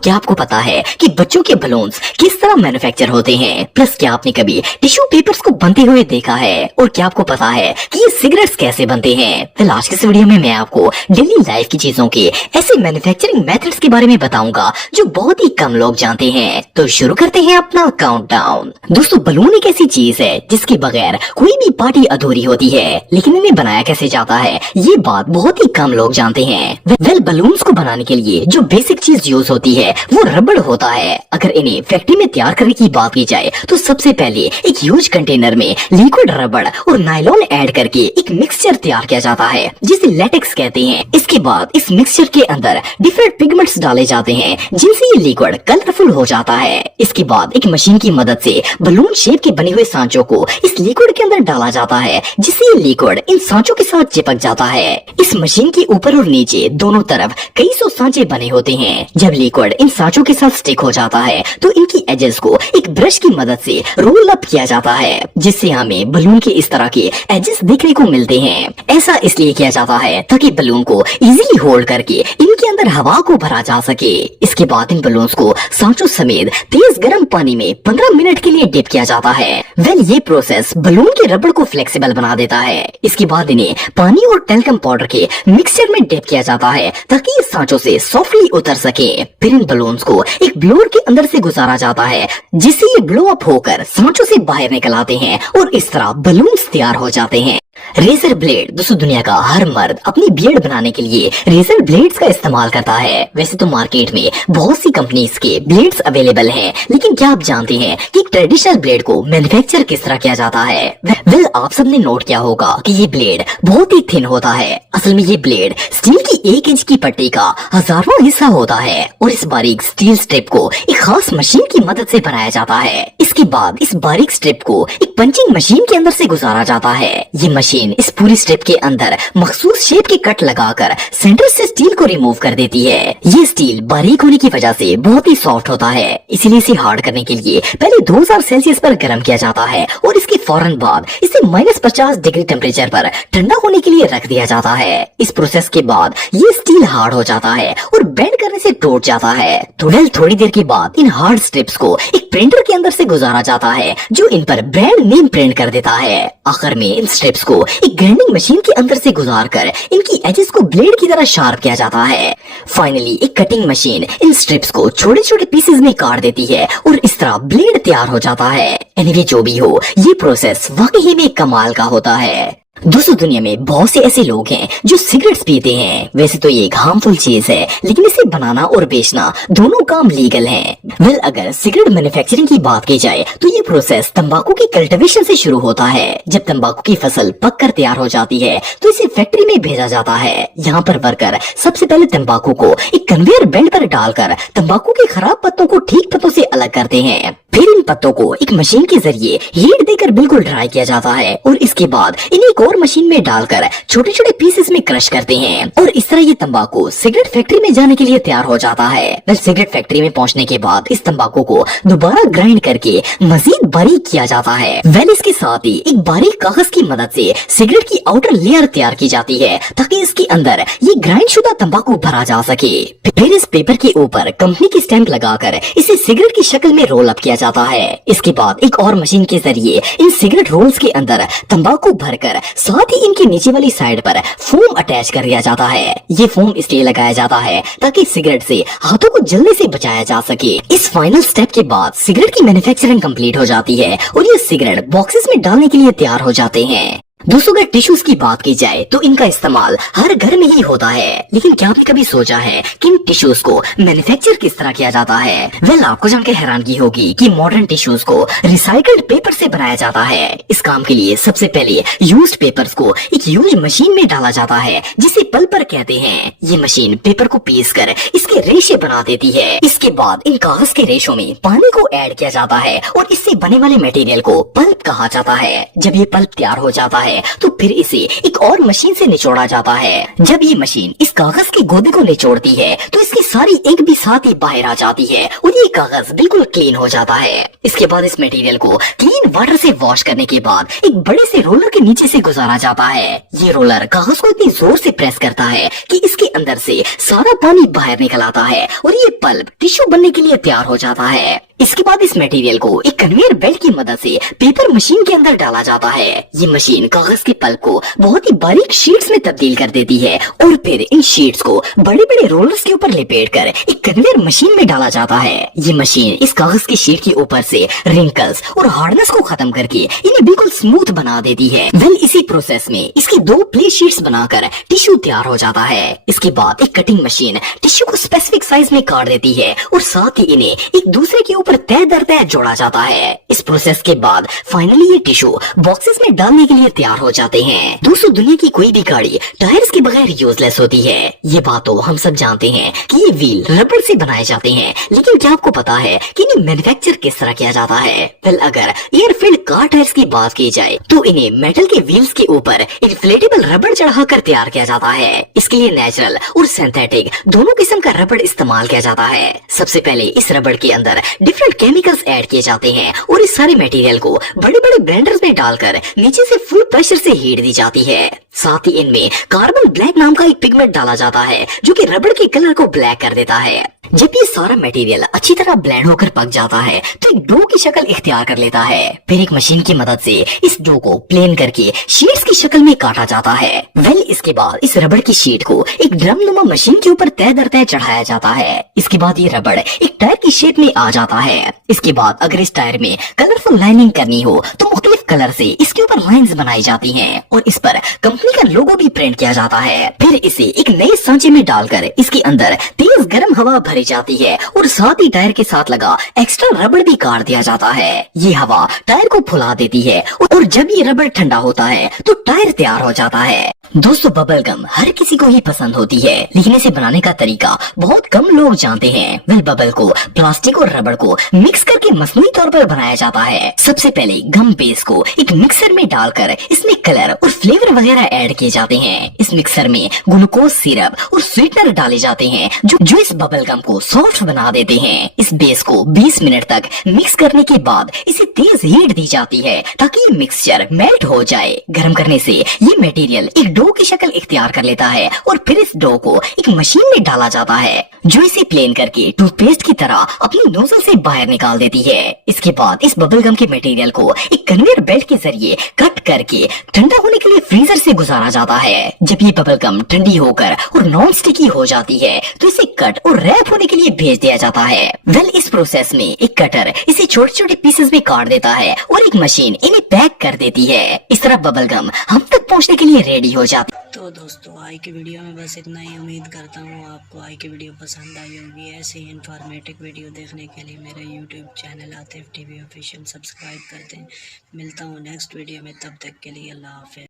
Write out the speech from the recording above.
क्या आपको पता है कि बच्चों के बलून्स किस तरह मैन्युफैक्चर होते हैं? प्लस क्या आपने कभी टिश्यू पेपर्स को बनते हुए देखा है? और क्या आपको पता है कि ये सिगरेट्स कैसे बनते हैं? तो आज के इस वीडियो में मैं आपको डेली लाइफ की चीजों के ऐसे मैन्युफैक्चरिंग मेथड्स के बारे में बताऊंगा जो बहुत ही कम लोग जानते हैं। तो शुरू करते हैं अपना काउंटडाउन। दोस्तों, बलून एक ऐसी चीज है जिसके बगैर कोई भी पार्टी अधूरी होती है, लेकिन इन्हें बनाया कैसे जाता है ये बात बहुत ही कम लोग जानते हैं। वेल, बलून्स को बनाने के लिए जो बेसिक चीज यूज होती है वो रबड़ होता है। अगर इन्हें फैक्ट्री में तैयार करने की बात की जाए तो सबसे पहले एक ह्यूज कंटेनर में लिक्विड रबड़ और नायलॉन ऐड करके एक मिक्सचर तैयार किया जाता है जिसे लेटेक्स कहते हैं। इसके बाद इस मिक्सचर के अंदर डिफरेंट पिगमेंट्स डाले जाते हैं जिनसे ये लिक्विड कलरफुल हो जाता है। इसके बाद एक मशीन की मदद से बलून शेप के बने हुए सांचों को इस लिक्विड के अंदर डाला जाता है जिससे ये लिक्विड इन सांचों के साथ चिपक जाता है। इस मशीन के ऊपर और नीचे दोनों तरफ कई सौ सांचे बने होते हैं। जब लिक्विड इन सांचों के साथ स्टिक हो जाता है तो इनकी एजेस को एक ब्रश की मदद से रोल अप किया जाता है जिससे हमें बलून के इस तरह के एजेस देखने को मिलते हैं। ऐसा इसलिए किया जाता है ताकि बलून को इजीली होल्ड करके इनके अंदर हवा को भरा जा सके। इसके बाद इन बलून्स को सांचों समेत तेज गर्म पानी में 15 मिनट के लिए डिप किया जाता है। वेल, ये प्रोसेस बलून के रबड़ को फ्लेक्सिबल बना देता है। इसके बाद इन्हें पानी और टेल्कम पाउडर के मिक्सचर में डिप किया जाता है ताकि ये सांचों से सॉफ्टली उतर सके। फिर इन बलून्स को एक ब्लोअर के अंदर से गुजारा जाता है जिससे ये ब्लो अप होकर सांचों से बाहर निकल आते हैं और इस तरह बलून्स तैयार हो जाते हैं। Razor blade. दोस्तों, दुनिया का हर मर्द अपनी बियर्ड बनाने के लिए रेजर ब्लेड्स का इस्तेमाल करता है। वैसे तो मार्केट में बहुत सी कंपनीज के ब्लेड्स अवेलेबल हैं, लेकिन क्या आप जानते हैं कि ट्रेडिशनल ब्लेड को मैन्युफैक्चर किस तरह किया जाता है? वेल, आप सबने नोट किया होगा कि ये ब्लेड बहुत ही थिन होता है। असल में ये ब्लेड स्टील की 1 इंच की पट्टी का 1000वां हिस्सा होता है और इस बारीक स्टील स्ट्रिप को एक खास मशीन की मदद से बनाया जाता है। इसके बाद इस बारीक स्ट्रिप को एक पंचिंग मशीन के अंदर से गुजारा जाता है। ये मशीन इस पूरी स्ट्रिप के अंदर मखसूस शेप के कट लगाकर सेंटर से स्टील को रिमूव कर देती है। ये स्टील बारीक होने की वजह से बहुत ही सॉफ्ट होता है, इसीलिए इसे हार्ड करने के लिए पहले 2000 सेल्सियस पर गर्म किया जाता है और इसके फौरन बाद इसे -50 डिग्री टेम्परेचर पर ठंडा होने के लिए रख दिया जाता है। इस प्रोसेस के बाद ये स्टील हार्ड हो जाता है और बेंड करने से टूट जाता है। थोड़ी देर के बाद इन हार्ड स्ट्रिप्स को एक प्रिंटर के अंदर से गुजारा जाता है जो इन पर ब्रांड नेम प्रिंट कर देता है। आखिर में इन स्ट्रिप्स को एक ग्राइंडिंग मशीन के अंदर से गुजारकर इनकी एजेस को ब्लेड की तरह शार्प किया जाता है। फाइनली एक कटिंग मशीन इन स्ट्रिप्स को छोटे छोटे पीसेस में काट देती है और इस तरह ब्लेड तैयार हो जाता है। एनीवे, जो भी हो, ये प्रोसेस वाकई में कमाल का होता है। दोस्तों, दुनिया में बहुत से ऐसे लोग हैं जो सिगरेट्स पीते हैं। वैसे तो ये एक हार्मफुल चीज है, लेकिन इसे बनाना और बेचना दोनों काम लीगल हैं। वेल, अगर सिगरेट मैन्युफैक्चरिंग की बात की जाए तो ये प्रोसेस तंबाकू की कल्टीवेशन से शुरू होता है। जब तंबाकू की फसल पककर तैयार हो जाती है तो इसे फैक्ट्री में भेजा जाता है। यहाँ पर वर्कर सबसे पहले तंबाकू को एक कन्वेयर बेल्ट पर डालकर तंबाकू के खराब पत्तों को ठीक पत्तों से अलग करते हैं। फिर इन पत्तों को एक मशीन के जरिए हीट देकर बिल्कुल ड्राई किया जाता है और इसके बाद इन्हें एक और मशीन में डालकर छोटे छोटे पीसेस में क्रश करते हैं और इस तरह ये तंबाकू सिगरेट फैक्ट्री में जाने के लिए तैयार हो जाता है। फिर सिगरेट फैक्ट्री में पहुंचने के बाद इस तंबाकू को दोबारा ग्राइंड करके मजीद बारीक किया जाता है। वेल, इसके साथ ही एक बारीक कागज की मदद से सिगरेट की आउटर लेयर तैयार की जाती है ताकि इसके अंदर ये ग्राइंड शुदा तंबाकू भरा जा सके। फिर इस पेपर के ऊपर कंपनी की स्टैंप लगाकर इसे सिगरेट की शक्ल में रोल अप किया जाता है। इसके बाद एक और मशीन के जरिए इन सिगरेट रोल्स के अंदर तंबाकू भरकर साथ ही इनके नीचे वाली साइड पर फोम अटैच कर दिया जाता है। ये फोम इसलिए लगाया जाता है ताकि सिगरेट से हाथों को जलने से बचाया जा सके। इस फाइनल स्टेप के बाद सिगरेट की मैन्युफैक्चरिंग कंप्लीट हो जाती है और ये सिगरेट बॉक्सेस में डालने के लिए तैयार हो जाते हैं। दोस्तों, अगर टिश्यूज की बात की जाए तो इनका इस्तेमाल हर घर में ही होता है, लेकिन क्या आपने कभी सोचा है कि इन टिश्यूज को मैन्युफैक्चर किस तरह किया जाता है? वेल, आपको जानकर हैरानगी होगी कि मॉडर्न टिश्यूज को रिसाइकल्ड पेपर से बनाया जाता है। इस काम के लिए सबसे पहले यूज्ड पेपर्स को एक यूज मशीन में डाला जाता है जिसे पल्पर कहते हैं। ये मशीन पेपर को पीस कर इसके रेशे बना देती है। इसके बाद इन कागज के रेशों में पानी को ऐड किया जाता है और इससे बने वाले मटेरियल को पल्प कहा जाता है। जब ये पल्प तैयार हो जाता है है तो फिर इसे एक और मशीन से निचोड़ा जाता है। जब ये मशीन इस कागज के गोदे को निचोड़ती है तो इसकी सारी इंक भी साथ ही बाहर आ जाती है और ये कागज बिल्कुल क्लीन हो जाता है। इसके बाद इस मटेरियल को क्लीन वाटर से वॉश करने के बाद एक बड़े से रोलर के नीचे से गुजारा जाता है। ये रोलर कागज को इतनी जोर से प्रेस करता है कि इसके अंदर से सारा पानी बाहर निकल आता है और ये पल्प टिश्यू बनने के लिए तैयार हो जाता है। इसके बाद इस मटेरियल को एक कन्वेयर बेल्ट की मदद से पेपर मशीन के अंदर डाला जाता है। ये मशीन कागज के पल्प को बहुत ही बारीक शीट्स में तब्दील कर देती है और फिर इन शीट्स को बड़े बड़े रोलर्स के ऊपर लपेटकर एक कन्वेयर मशीन में डाला जाता है। ये मशीन इस कागज की शीट के ऊपर से रिंकल्स और हार्डनेस को खत्म करके इन्हें बिल्कुल स्मूथ बना देती है। इसी प्रोसेस में इसकी 2 प्ले शीट्स बनाकर टिश्यू तैयार हो जाता है। इसके बाद एक कटिंग मशीन टिश्यू को स्पेसिफिक साइज में काट देती है और साथ ही इन्हें एक दूसरे के ऊपर तय दर तय जोड़ा जाता है। इस प्रोसेस के बाद फाइनली ये टिश्यू बॉक्सेस में डालने के लिए तैयार हो जाते हैं। दोस्तों, दुनिया की कोई भी गाड़ी टायर्स के बगैर यूजलेस होती है। ये बात तो हम सब जानते हैं कि ये व्हील रबड़ से बनाए जाते हैं, लेकिन क्या आपको पता है कि इन्हें मैन्युफैक्चर किस तरह किया जाता है? अगर एयरफील्ड कार टायर्स की बात की जाए तो इन्हें मेटल के व्हील्स के ऊपर इन्फ्लेटेबल रबड़ चढ़ाकर तैयार किया जाता है। इसके लिए नेचुरल और सिंथेटिक दोनों किस्म का रबड़ इस्तेमाल किया जाता है। सबसे पहले इस रबड़ के अंदर डिफरेंट केमिकल्स ऐड किए जाते हैं और इस सारे मटेरियल को बड़े बड़े ब्लेंडर्स में डालकर नीचे से फुल प्रेशर से हीट दी जाती है। साथ ही इनमें कार्बन ब्लैक नाम का एक पिगमेंट डाला जाता है जो कि रबड़ के कलर को ब्लैक कर देता है। जब ये सारा मटेरियल अच्छी तरह ब्लेंड होकर पक जाता है तो एक डो की शक्ल इख्तियार कर लेता है। फिर एक मशीन की मदद से इस डो को प्लेन करके शीट्स की शक्ल में काटा जाता है। इसके बाद इस रबड़ की शीट को एक ड्रम नुमा मशीन के ऊपर तय दर तय चढ़ाया जाता है। इसके बाद ये रबड़ एक टायर की शेप में आ जाता है। इसके बाद अगर इस टायर में कलरफुल लाइनिंग करनी हो तो मुख्तलिफ कलर से इसके ऊपर लाइंस बनाई जाती हैं और इस पर कंपनी का लोगो भी प्रिंट किया जाता है। फिर इसे एक नए सांचे में डालकर इसके अंदर तेज गर्म हवा भरी जाती है और साथ ही टायर के साथ लगा एक्स्ट्रा रबड़ भी काट दिया जाता है। ये हवा टायर को फुला देती है और जब ये रबड़ ठंडा होता है तो टायर तैयार हो जाता है। दोस्तों, बबल गम हर किसी को ही पसंद होती है, लेकिन इसे बनाने का तरीका बहुत कम लोग जानते हैं। बबल को प्लास्टिक और रबड़ को मिक्स करके मसनूई तौर पर बनाया जाता है। सबसे पहले गम बेस को एक मिक्सर में डालकर इसमें कलर और फ्लेवर वगैरह ऐड किए जाते हैं। इस मिक्सर में ग्लूकोज सिरप और स्वीटनर डाले जाते हैं जो इस बबल गम को सॉफ्ट बना देते हैं। इस बेस को 20 मिनट तक मिक्स करने के बाद इसे तेज हीट दी जाती है ताकि ये मिक्सचर मेल्ट हो जाए। गर्म करने से ये मटेरियल एक डो की शक्ल इख्तियार कर लेता है और फिर इस डो को एक मशीन में डाला जाता है जो इसे प्लेन करके टूथपेस्ट की तरह अपनी नोजल से बाहर निकाल देती है। इसके बाद इस बबल गम के मटेरियल को एक कन्वेयर बेल्ट के जरिए कट करके ठंडा होने के लिए फ्रीजर से गुजारा जाता है। जब ये बबल गम ठंडी होकर और नॉन स्टिकी हो जाती है तो इसे कट और रैप होने के लिए भेज दिया जाता है। इस प्रोसेस में एक कटर इसे छोटे छोटे पीसेस में काट देता है और एक मशीन इन्हें पैक कर देती है। इस तरह बबल गम हम तक पहुंचने के लिए रेडी हो जाती है। तो दोस्तों, आज की वीडियो में बस इतना ही। उम्मीद करता हूँ आपको आज की वीडियो पसंद आई होगी। ऐसे ही इन्फॉर्मेटिव वीडियो देखने के लिए मेरे YouTube channel Atif TV official subscribe कर दें। मिलता हूँ नेक्स्ट वीडियो में, तब तक के लिए अल्लाह हाफ़िज़।